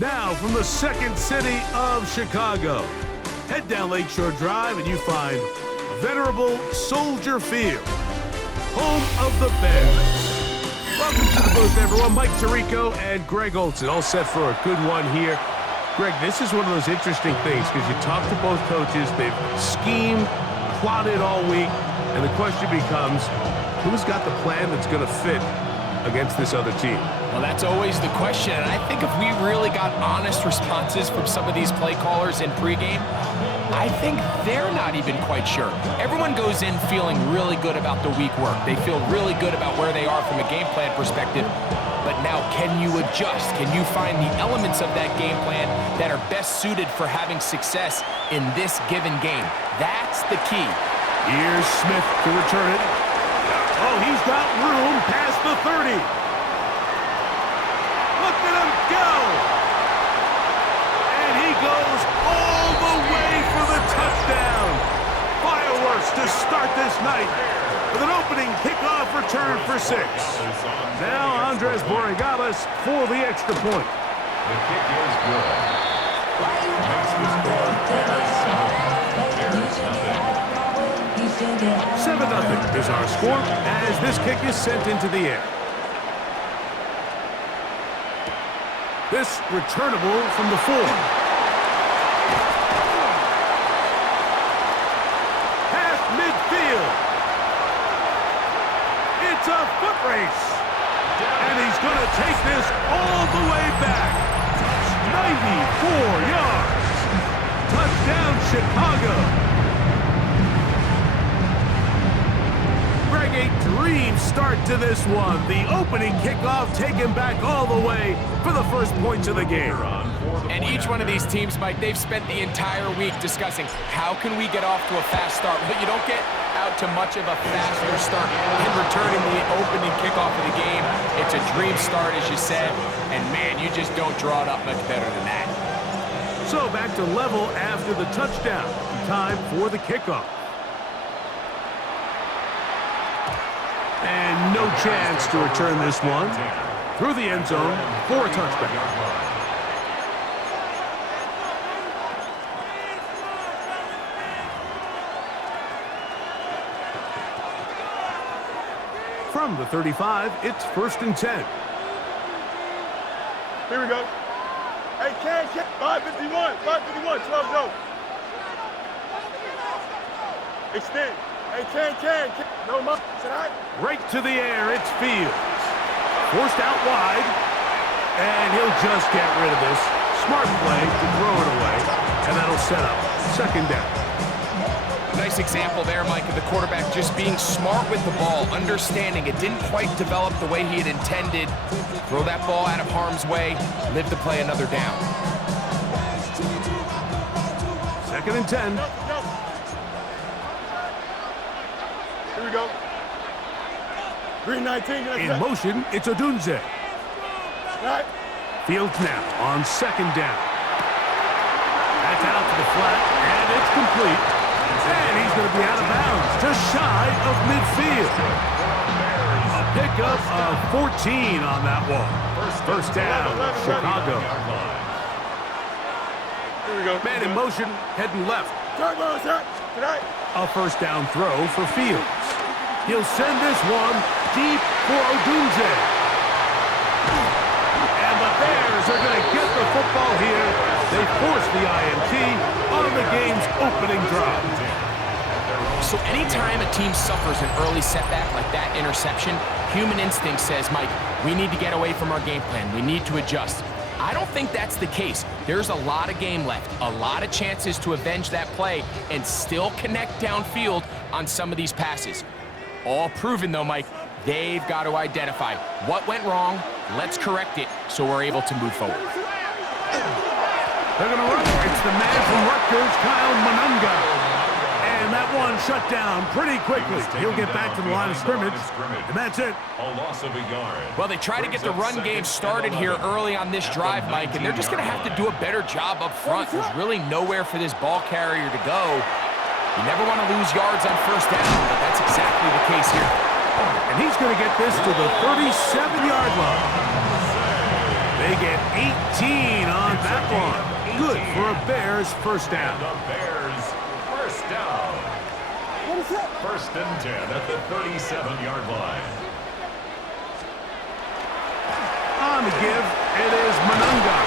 Now, from the second city of Chicago, head down Lakeshore Drive and you find venerable Soldier Field, home of the Bears. Welcome to the booth, everyone. Mike Tirico and Greg Olson, all set for a good one here. Greg, this is one of those interesting things because you talk to both coaches. They've schemed, plotted all week, and the question becomes, who's got the plan that's going to fit against this other team? Well, that's always the question, and I think if we really got honest responses from some of these play callers in pregame, I think they're not even quite sure. Everyone goes in feeling really good about the week work. They feel really good about where they are from a game plan perspective. But now, can you adjust? Can you find the elements of that game plan that are best suited for having success in this given game? That's the key. Here's Smith to return it. Oh, he's got room past the 30. Look at him go. And he goes all the way for the touchdown. Fireworks to start this night with an opening kickoff return for 6. Now Andres Borregales for the extra point. The kick is good. Makes the score Bears 7-0 is our score as this kick is sent into the air. This returnable from the 4. Past midfield. It's a foot race. And he's going to take this all the way back. 94 yards. Touchdown, Chicago. Greg, a dream start to this one. The opening kickoff taken back all the way for the first points of the game. And each one of these teams, Mike, they've spent the entire week discussing how can we get off to a fast start. But you don't get out to much of a faster start in returning the opening kickoff of the game. It's a dream start, as you said, and man, you just don't draw it up much better than that. So back to level after the touchdown. Time for the kickoff. And no chance to return this one through the end zone for a touchback. From the 35, it's 1st and 10. Here we go. Hey, Ken, 551, 12 go. Extend. Hey, Ken, no more. Tonight. Right to the air, it's Fields. Forced out wide, and he'll just get rid of this. Smart play to throw it away, and that'll set up 2nd down. Nice example there, Mike, of the quarterback just being smart with the ball, understanding it didn't quite develop the way he had intended. Throw that ball out of harm's way, live to play another down. 2nd and 10. Here we go. 319. In motion, it's Odunze. Right. Fields now on 2nd down. That's out to the flat, and it's complete. And he's going to be out of bounds, just shy of midfield. A pickup of 14 on that one. First down, Chicago. Here we go. Man in motion, heading left. Tonight. A 1st down throw for Fields. He'll send this one deep for Odunze. And the Bears are going to get the football here. They force the INT on the game's opening drive. So anytime a team suffers an early setback like that interception, human instinct says, Mike, we need to get away from our game plan. We need to adjust. I don't think that's the case. There's a lot of game left, a lot of chances to avenge that play and still connect downfield on some of these passes. All proven, though, Mike, they've got to identify what went wrong, let's correct it so we're able to move forward. They're going to run. It's the man from Rutgers, Kyle Monunga. And that one shut down pretty quickly. He'll get back to the line of scrimmage, and that's it. A loss of a yard. Well, they try to get the run game started here early on this drive, Mike, and they're just going to have to do a better job up front. There's really nowhere for this ball carrier to go. You never want to lose yards on 1st down, but that's exactly the case here. And he's going to get this to the 37-yard line. They They get 18 on that one. Good for a Bears first down. The Bears first down. First and 10 at the 37-yard line. On the give, it is Manunga.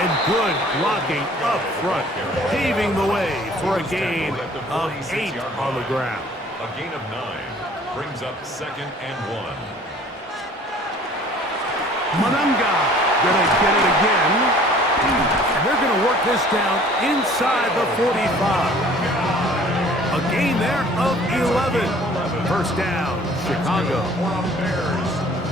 And good blocking up front, paving the way for a gain of 8 on the ground. A gain of 9 brings up second and 1. Manunga gonna get it again. And they're gonna work this down inside the 45. A gain there of 11. First down, Chicago.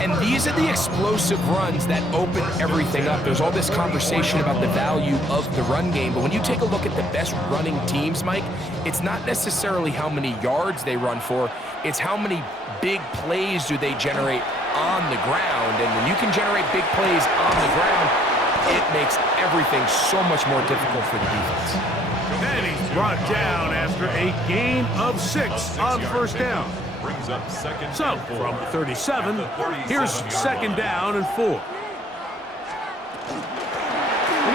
And these are the explosive runs that open everything up. There's all this conversation about the value of the run game, but when you take a look at the best running teams, Mike, it's not necessarily how many yards they run for, it's how many big plays do they generate on the ground. And when you can generate big plays on the ground, it makes everything so much more difficult for the defense. And he's brought down after a gain of 6 on first down. Brings up second So, and 4. from the 37, here's second down and 4. We're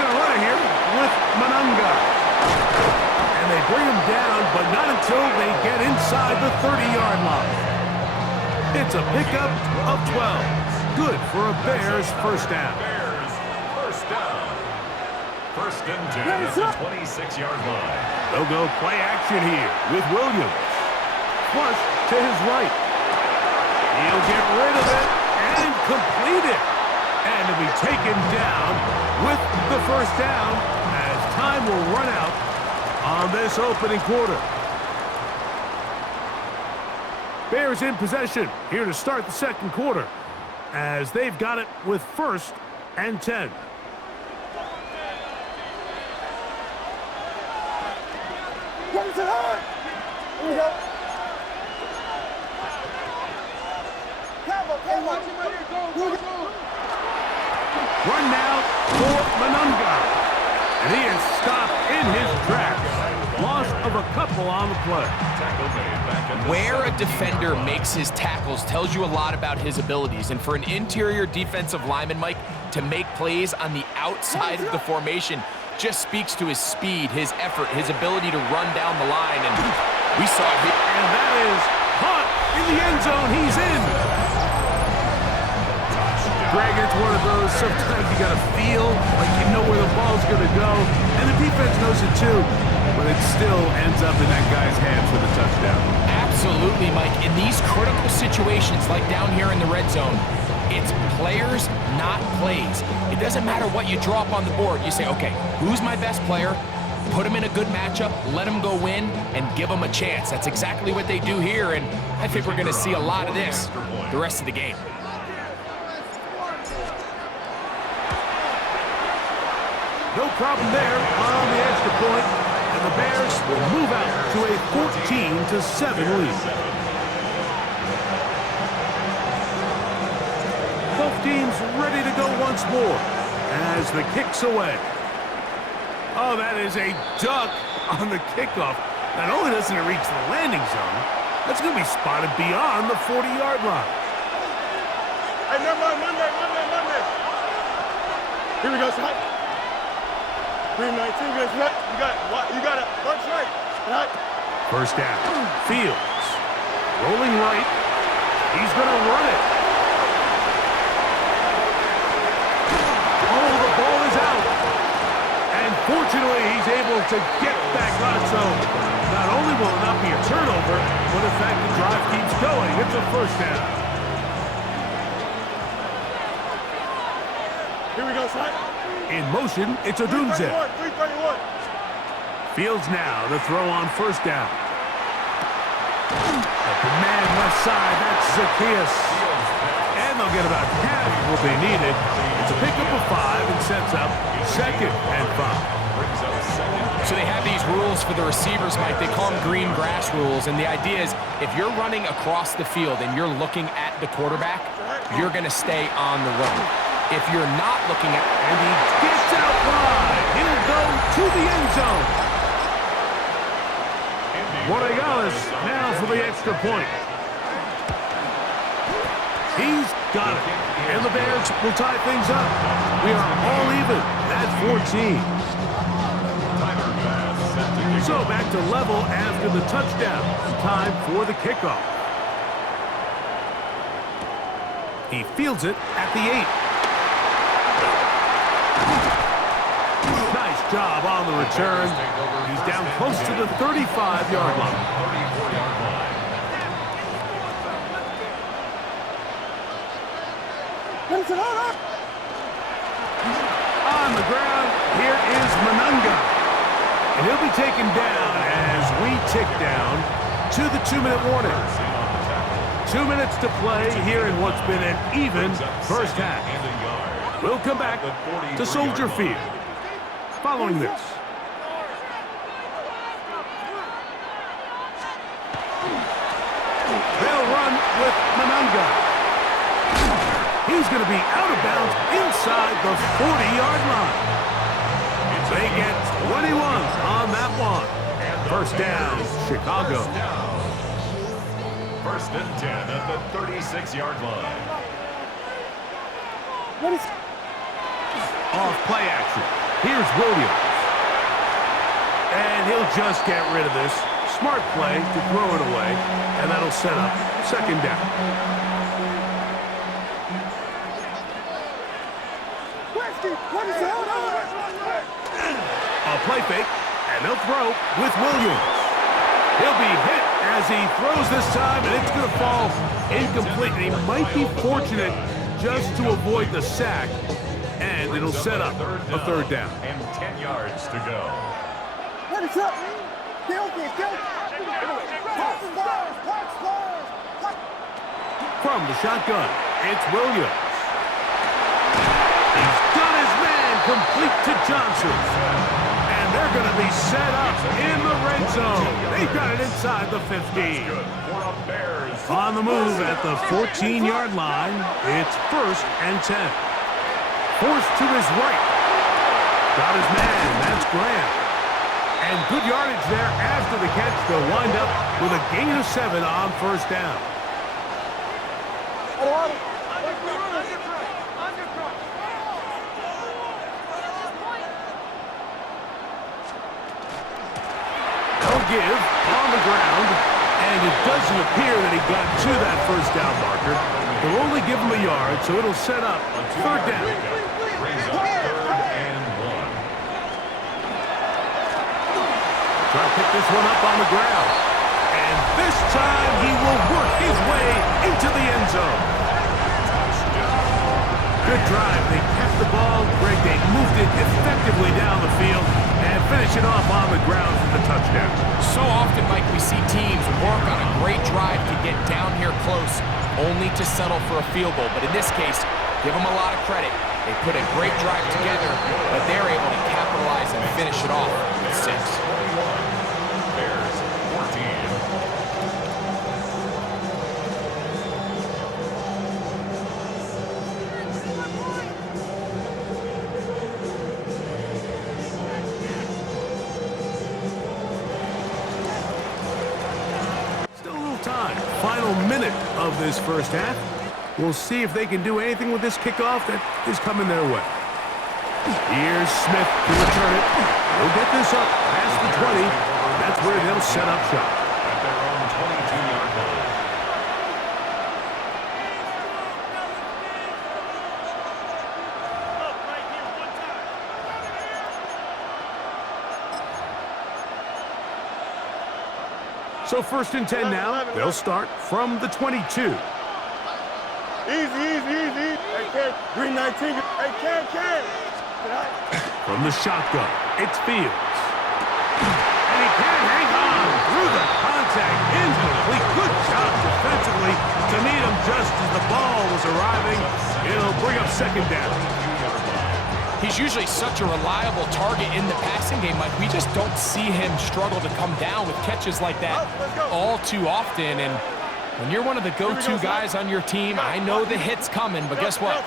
going to run it here with Manunga. And they bring him down, but not until they get inside the 30-yard line. It's a pickup of 12. Good for a Bears first down. Bears first down. First and 10 at the 26-yard line. They'll go play action here with Williams. Flush to his right. He'll get rid of it and complete it. And to be taken down with the first down as time will run out on this opening quarter. Bears in possession here to start the second quarter as they've got it with first and 10. Run now for Manunga. And he is stopped in his tracks. Loss of a couple on the play. Where a defender makes his tackles tells you a lot about his abilities. And for an interior defensive lineman, Mike, to make plays on the outside of the formation just speaks to his speed, his effort, his ability to run down the line. And we saw it. And that is caught in the end zone. He's in. Greg, it's one of those, sometimes you got to feel like you know where the ball's going to go, and the defense knows it too, but it still ends up in that guy's hands for the touchdown. Absolutely, Mike. In these critical situations, like down here in the red zone, it's players, not plays. It doesn't matter what you draw up on the board. You say, okay, who's my best player? Put him in a good matchup, let him go win, and give him a chance. That's exactly what they do here, and I think we're going to see a lot of this the rest of the game. No problem there on the extra point, and the Bears will move out to a 14-7 lead. Both teams ready to go once more as the kick's away. Oh, that is a duck on the kickoff. Not only doesn't it reach the landing zone, that's going to be spotted beyond the 40-yard line. Hey, never mind, Monday. Here we go, son. 319, you got it. Punch right. First down. Fields. Rolling right. He's going to run it. Oh, the ball is out. And fortunately, he's able to get back on. So not only will it not be a turnover, but in fact, the drive keeps going. It's a first down. Here we go, son. In motion, it's Odunze. 331. Fields now to throw on first down. At the man left side, that's Zacchaeus. And they'll get about half what they needed. It's a pickup of 5 and sets up second and 5. So they have these rules for the receivers, Mike. They call them green grass rules. And the idea is if you're running across the field and you're looking at the quarterback, you're going to stay on the run. If you're not looking at... And he gets out wide. He'll go to the end zone. Borregales now for the extra point. He's got it. And the Bears will tie things up. We are all even at 14. So back to level after the touchdown. Time for the kickoff. He fields it at the 8. Nice job on the return. He's down close to the 35-yard line. 34-yard line. On the ground, here is Manunga. And he'll be taken down as we tick down to the 2-minute warning. 2 minutes to play here in what's been an even first half. We'll come back to Soldier Field following this. They'll run with Manunga. He's going to be out of bounds inside the 40-yard line. They get 21 on that one. First down, Chicago. First and 10 at the 36-yard line. Off play action. Here's Williams. And he'll just get rid of this. Smart play to throw it away, and that'll set up second down. A play fake, and they'll throw with Williams. He'll be hit as he throws this time, and it's going to fall incomplete. And he might be fortunate just to avoid the sack, and it'll set up a third down. And 10 yards to go. From the shotgun, it's Williams. He's got his man complete to Johnson. And they're going to be set up in the red zone. They've got it inside the 15. On the move at the 14-yard line, it's first and 10. Forced to his right. Got his man, that's Graham. And good yardage there after the catch. They'll wind up with a gain of 7 on first down. They'll give on the ground, and it doesn't appear that he got to that first down marker. They'll only give him a yard, so it'll set up third down. Brings up 3rd and 1. Try to pick this one up on the ground. And this time he will work his way into the end zone. Good drive. They kept the ball. Greg, they moved it effectively down the field and finish it off on the ground for the touchdown. So often, Mike, we see teams work on a great drive to get down here close, only to settle for a field goal. But in this case, give them a lot of credit. They put a great drive together, but they're able to capitalize and finish it off with 6. Bears 14. Still a little time. Final minute of this first half. We'll see if they can do anything with this kickoff that is coming their way. Here's Smith to return it. He'll get this up past the 20. That's where they'll set up shop. At their own 22-yard line. So first and 10 now. They'll start from the 22. Easy. Hey, Ken. Green 19. Hey, Ken. From the shotgun, it's Fields. And he can't hang on through the contact. Incomplete. Good job defensively to meet him just as the ball was arriving. It'll bring up second down. He's usually such a reliable target in the passing game, Mike. We just don't see him struggle to come down with catches like that all too often. And when you're one of the go-to guys on your team, I know the hit's coming, but guess what?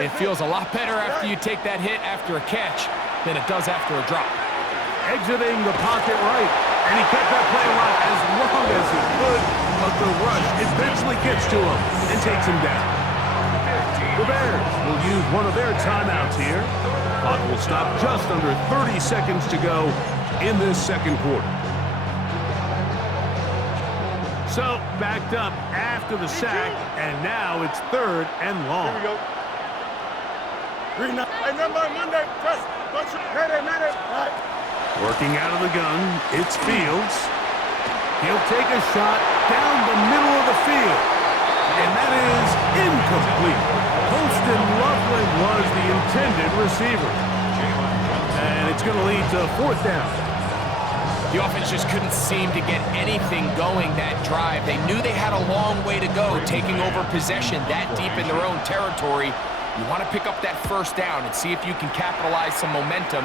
It feels a lot better after you take that hit after a catch than it does after a drop. Exiting the pocket right, and he kept that play alive as long as he could, but the rush eventually gets to him and takes him down. The Bears will use one of their timeouts here. Clock will stop just under 30 seconds to go in this second quarter. So, backed up after the sack, and now it's 3rd and long. Here we go. Hey, remember Monday, press. Mayday. Right. Working out of the gun, it's Fields. He'll take a shot down the middle of the field, and that is incomplete. Holston Loveland was the intended receiver, and it's going to lead to 4th down. The offense just couldn't seem to get anything going that drive. They knew they had a long way to go, taking over possession that deep in their own territory. You want to pick up that 1st down and see if you can capitalize some momentum.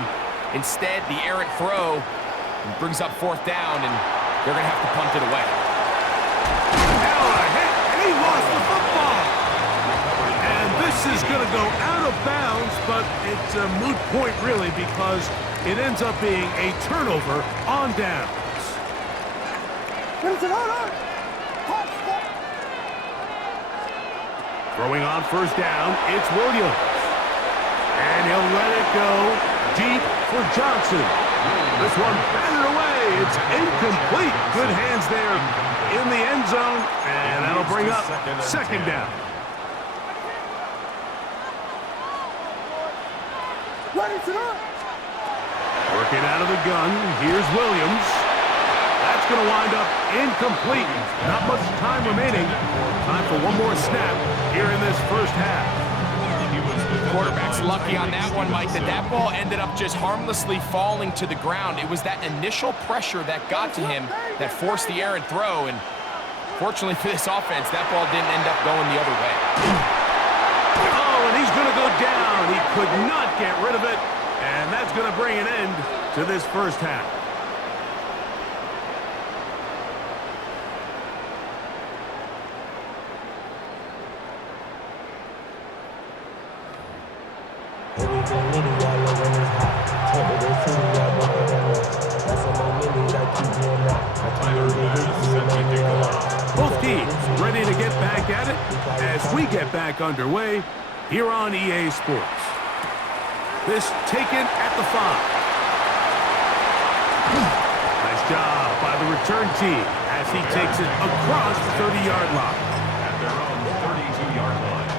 Instead, the errant throw brings up 4th down, and they're going to have to punt it away. Now a hit, and he lost the football. And this is going to go out of bounds, but it's a moot point, really, because it ends up being a turnover on downs. Throwing on 1st down, it's Williams. And he'll let it go deep for Johnson. This one batted away. It's incomplete. Good hands there in the end zone, and that'll bring up 2nd down. Working out of the gun, here's Williams. That's going to wind up incomplete. Not much time remaining. Time for one more snap here in this 1st half. Quarterback's lucky on that one, Mike, that ball ended up just harmlessly falling to the ground. It was that initial pressure that got to him that forced the errant throw, and fortunately for this offense, that ball didn't end up going the other way. Oh, and he's going to go down. He could not get rid of it, and that's going to bring an end to this 1st half. Both teams ready to get back at it as we get back underway here on EA Sports. This taken at the 5. Nice job by the return team as he takes it across the 30-yard line. At their own 32-yard line.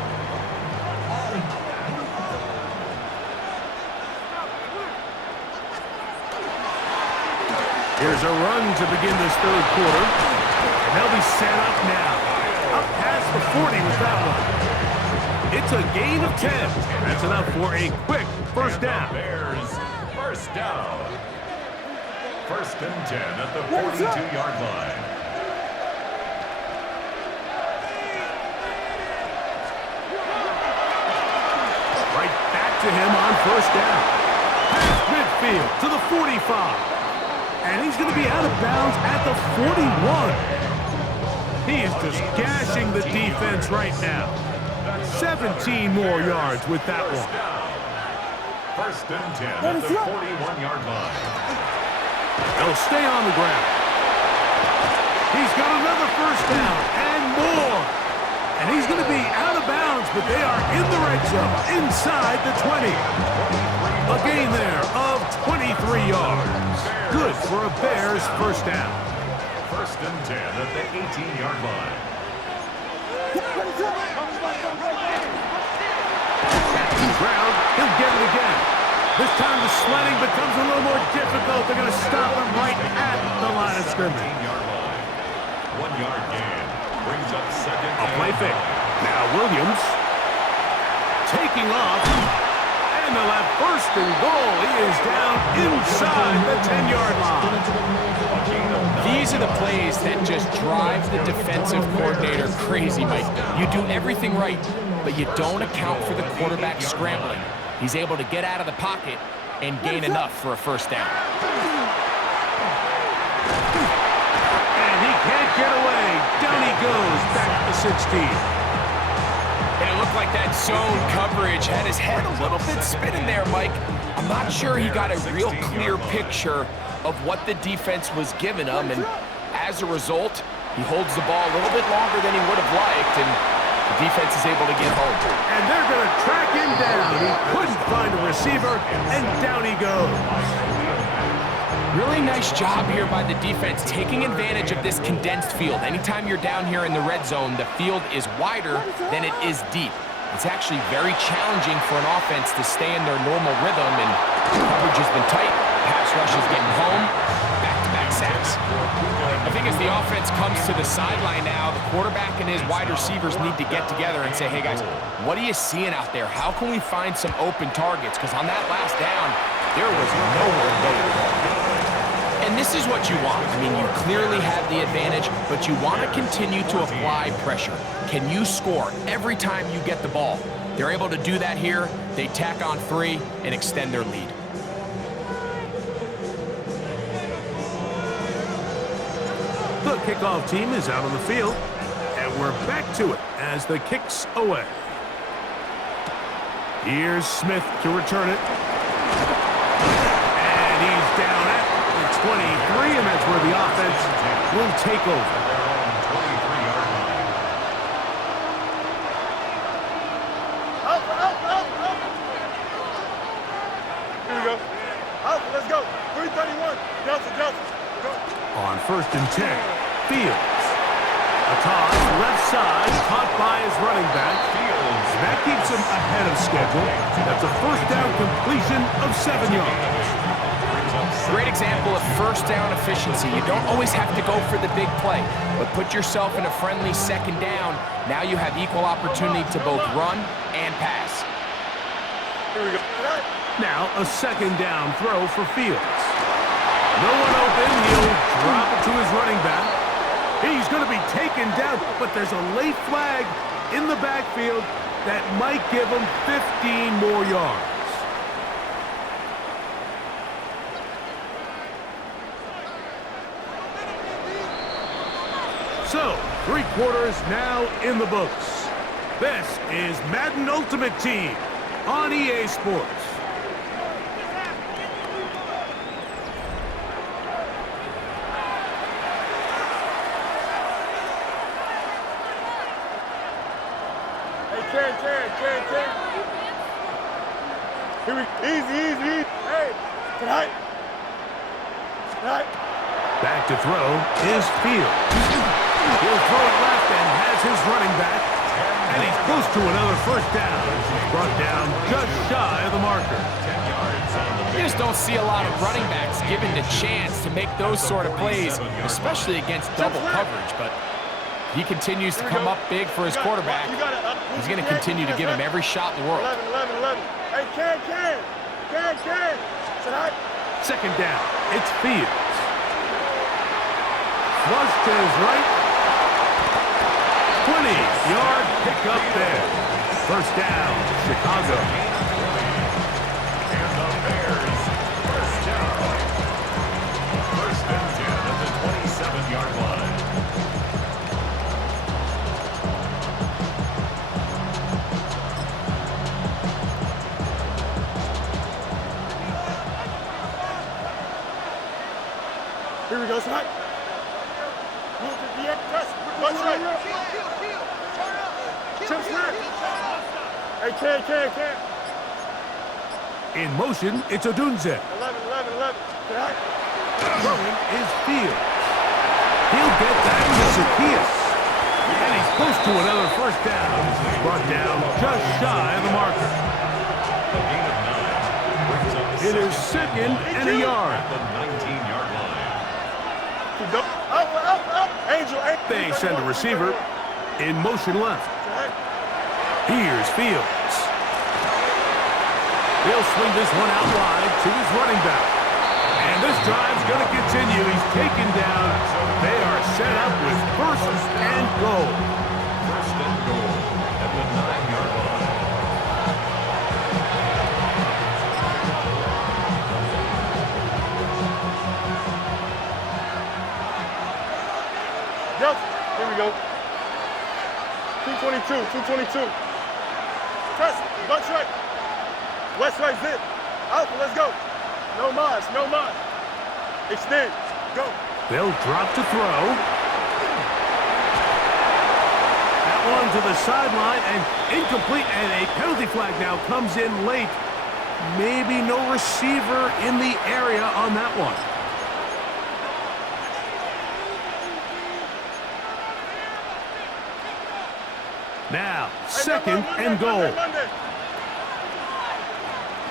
Here's a run to begin this 3rd quarter. And they'll be set up now. Up past the 40 with that one. It's a gain of 10. That's enough for a quick 1st down. Bears, 1st down. 1st and 10 at the 42-yard line. Right back to him on 1st down. Past midfield to the 45. And he's going to be out of bounds at the 41. He is just gashing the defense right now. 17 more yards with that one. 1st and 10 at the 41-yard line. They'll stay on the ground. He's got another 1st down and more. And he's going to be out of bounds, but they are in the red zone inside the 20. A gain there of 23 yards. Good for a Bears 1st down. 1st and 10 at the 18-yard line. Back to the ground. He'll get it again. This time the sledding becomes a little more difficult. They're going to stop him right at the line of scrimmage. 18-yard line. 1-yard gain. Brings up 2nd. A play fake. Now Williams taking off. And they'll have 1st and goal. He is down inside the 10-yard line. These are the plays that just drive the defensive coordinator crazy, Mike. You do everything right, but you don't account for the quarterback scrambling. He's able to get out of the pocket and gain enough for a 1st down. And he can't get away. Down he goes back to the 16. And it looked like that zone coverage had his head a little bit spinning there, Mike. I'm not sure he got a real clear picture of what the defense was giving him, and as a result, he holds the ball a little bit longer than he would have liked, and The defense is able to get home. And they're going to track him down. He couldn't find a receiver, and down he goes. Really nice job here by the defense, taking advantage of this condensed field. Anytime you're down here in the red zone, the field is wider than it is deep. It's actually very challenging for an offense to stay in their normal rhythm, and coverage has been tight. Pass rush is getting home. Back-to-back sacks. I think as the offense comes to the sideline now, the quarterback and his wide receivers need to get together and say, hey, guys, what are you seeing out there? How can we find some open targets? Because on that last down, there was nowhere to go. And this is what you want. I mean, you clearly have the advantage, but you want to continue to apply pressure. Can you score every time you get the ball? They're able to do that here. They tack on 3 and extend their lead. The kickoff team is out on the field, and we're back to it as the kick's away. Here's Smith to return it. And he's down at the 23, and that's where the offense will take over. Here we go. Alpha, let's go. 331. Delta. Go. On 1st and 10, Fields. A toss, left side, caught by his running back. Fields. That keeps him ahead of schedule. That's a first down completion of 7 yards. Great example of first down efficiency. You don't always have to go for the big play, but put yourself in a friendly 2nd down. Now you have equal opportunity to both run and pass. Here we go. Now a 2nd down throw for Fields. No one open. He'll drop it to his running back. He's going to be taken down, but there's a late flag in the backfield that might give him 15 more yards. So, 3 quarters now in the books. This is Madden Ultimate Team on EA Sports. Can. Here we go. Easy. Hey, tonight. Back to throw is Fields. He'll throw it left and has his running back. And he's close to another first down. Brought down just shy of the marker. You just don't see a lot of running backs given the chance to make those sort of plays, especially against double coverage. But he continues to come up big for his quarterback. He's going to continue to give him every shot in the world. 11. Hey, can. Tonight. 2nd down. It's Fields. Flush to his right. 20-yard pickup there. First down, Chicago. And the Bears, first down. 1st and 10 at the 27-yard line. Here we go, tonight. Move to the end. Watch right. Chips back. Hey, can. In motion, it's Odunze. 11. Tonight. Throwing is Fields. He'll get that to Zacchaeus. And he's close to another first down. He's brought down just shy of the marker. A gain of 9 brings up It is 2nd and a yard. at the 19-yard line. Up. Angel. They send a receiver in motion left. Here's Fields. He'll swing this one out wide to his running back. And this drive's going to continue. He's taken down. They are set up with 1st and goal. 1st and goal at the 9-yard line. Yep. Here we go. 222. Press. West right. West right zip. Alpha, let's go. No mas. Extend. Go. They'll drop to throw. That one to the sideline and incomplete, and a penalty flag now comes in late. Maybe no receiver in the area on that one. Now, second and goal.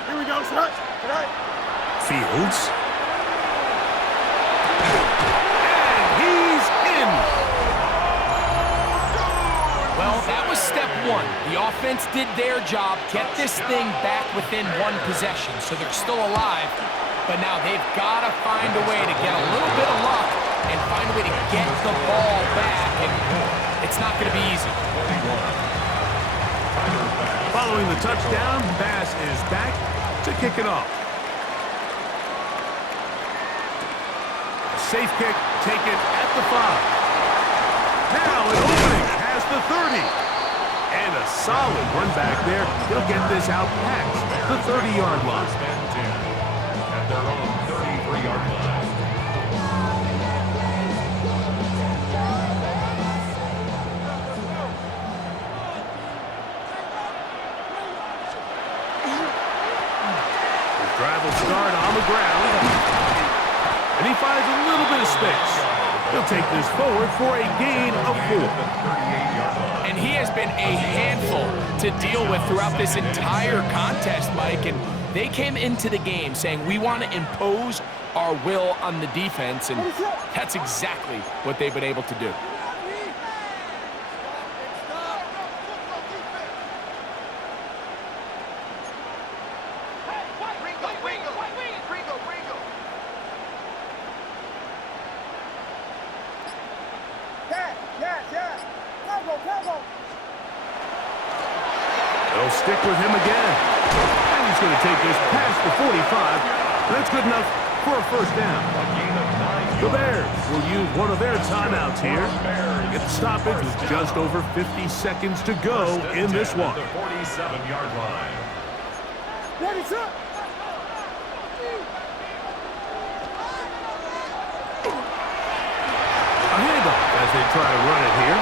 Here we go, son. Fields. And he's in. Well, that was step one. The offense did their job, get this thing back within one possession, so they're still alive. But now they've got to find a way to get a little bit of luck and find a way to get the ball back, and it's not going to be easy. Following the touchdown, Bass is back to kick it off. A safe kick taken at the 5. Now an opening has the 30. And a solid run back there. He'll get this out past the 30-yard line. At their own 33-yard line. Drive will start on the ground. And he finds a little bit of space. He'll take this forward for a gain of 4. And he has been a handful to deal with throughout this entire contest, Mike. And they came into the game saying, we want to impose our will on the defense. And that's exactly what they've been able to do. They'll stick with him again. And he's going to take this past the 45. That's good enough for a first down. The Bears will use one of their timeouts here. Get the stoppage with just over 50 seconds to go in this one. The 47-yard line. Ready, set. A handoff as they try to run it here.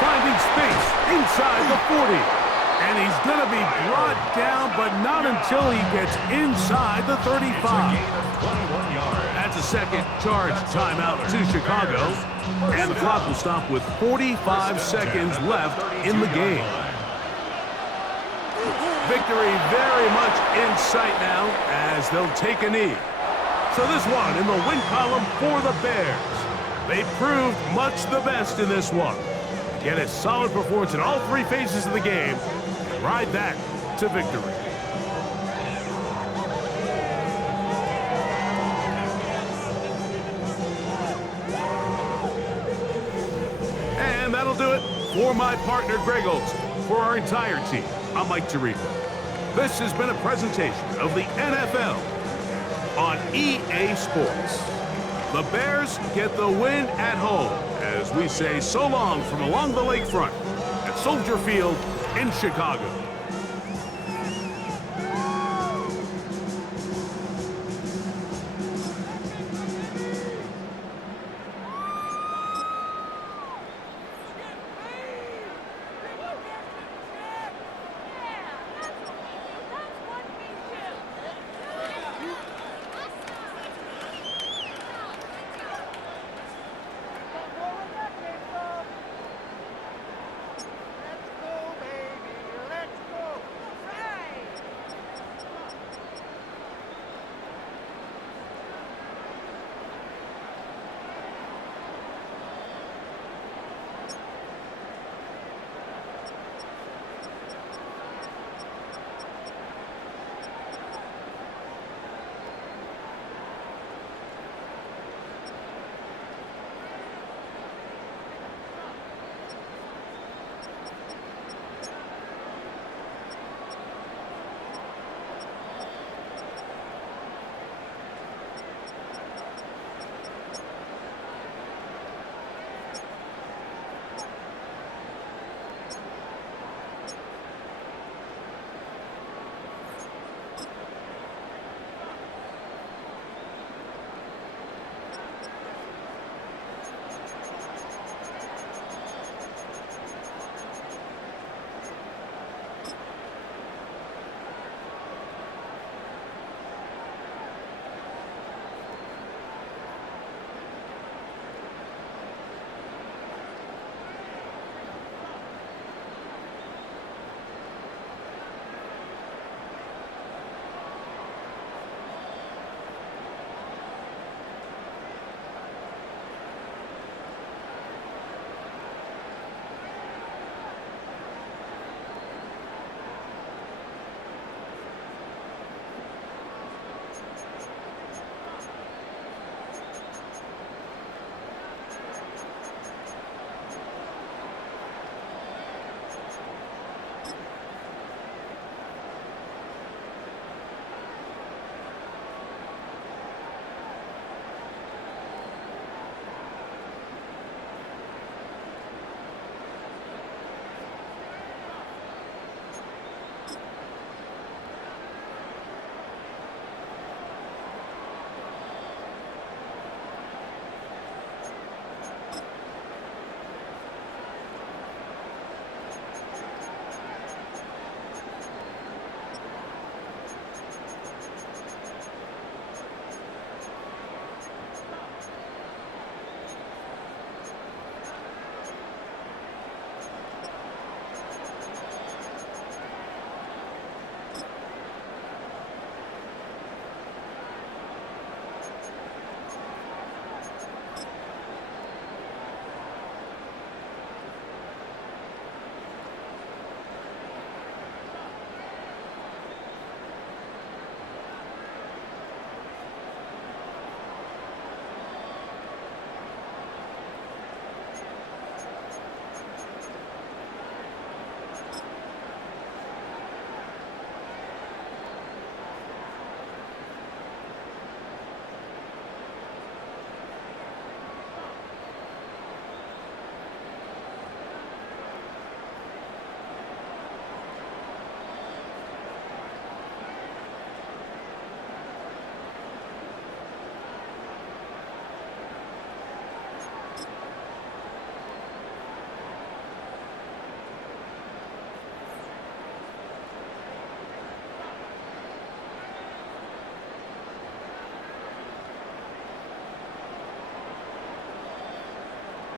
Finding space inside the 40. And he's going to be brought down, but not until he gets inside the 35. That's a second charge timeout to Chicago. And the clock will stop with 45 seconds left in the game. Victory very much in sight now as they'll take a knee. So this one in the win column for the Bears. They proved much the best in this one. Get a solid performance in all three phases of the game. Ride that to victory. And that'll do it for my partner, Greg Olson. For our entire team, I'm Mike Tirico. This has been a presentation of the NFL on EA Sports. The Bears get the win at home as we say so long from along the lakefront at Soldier Field in Chicago.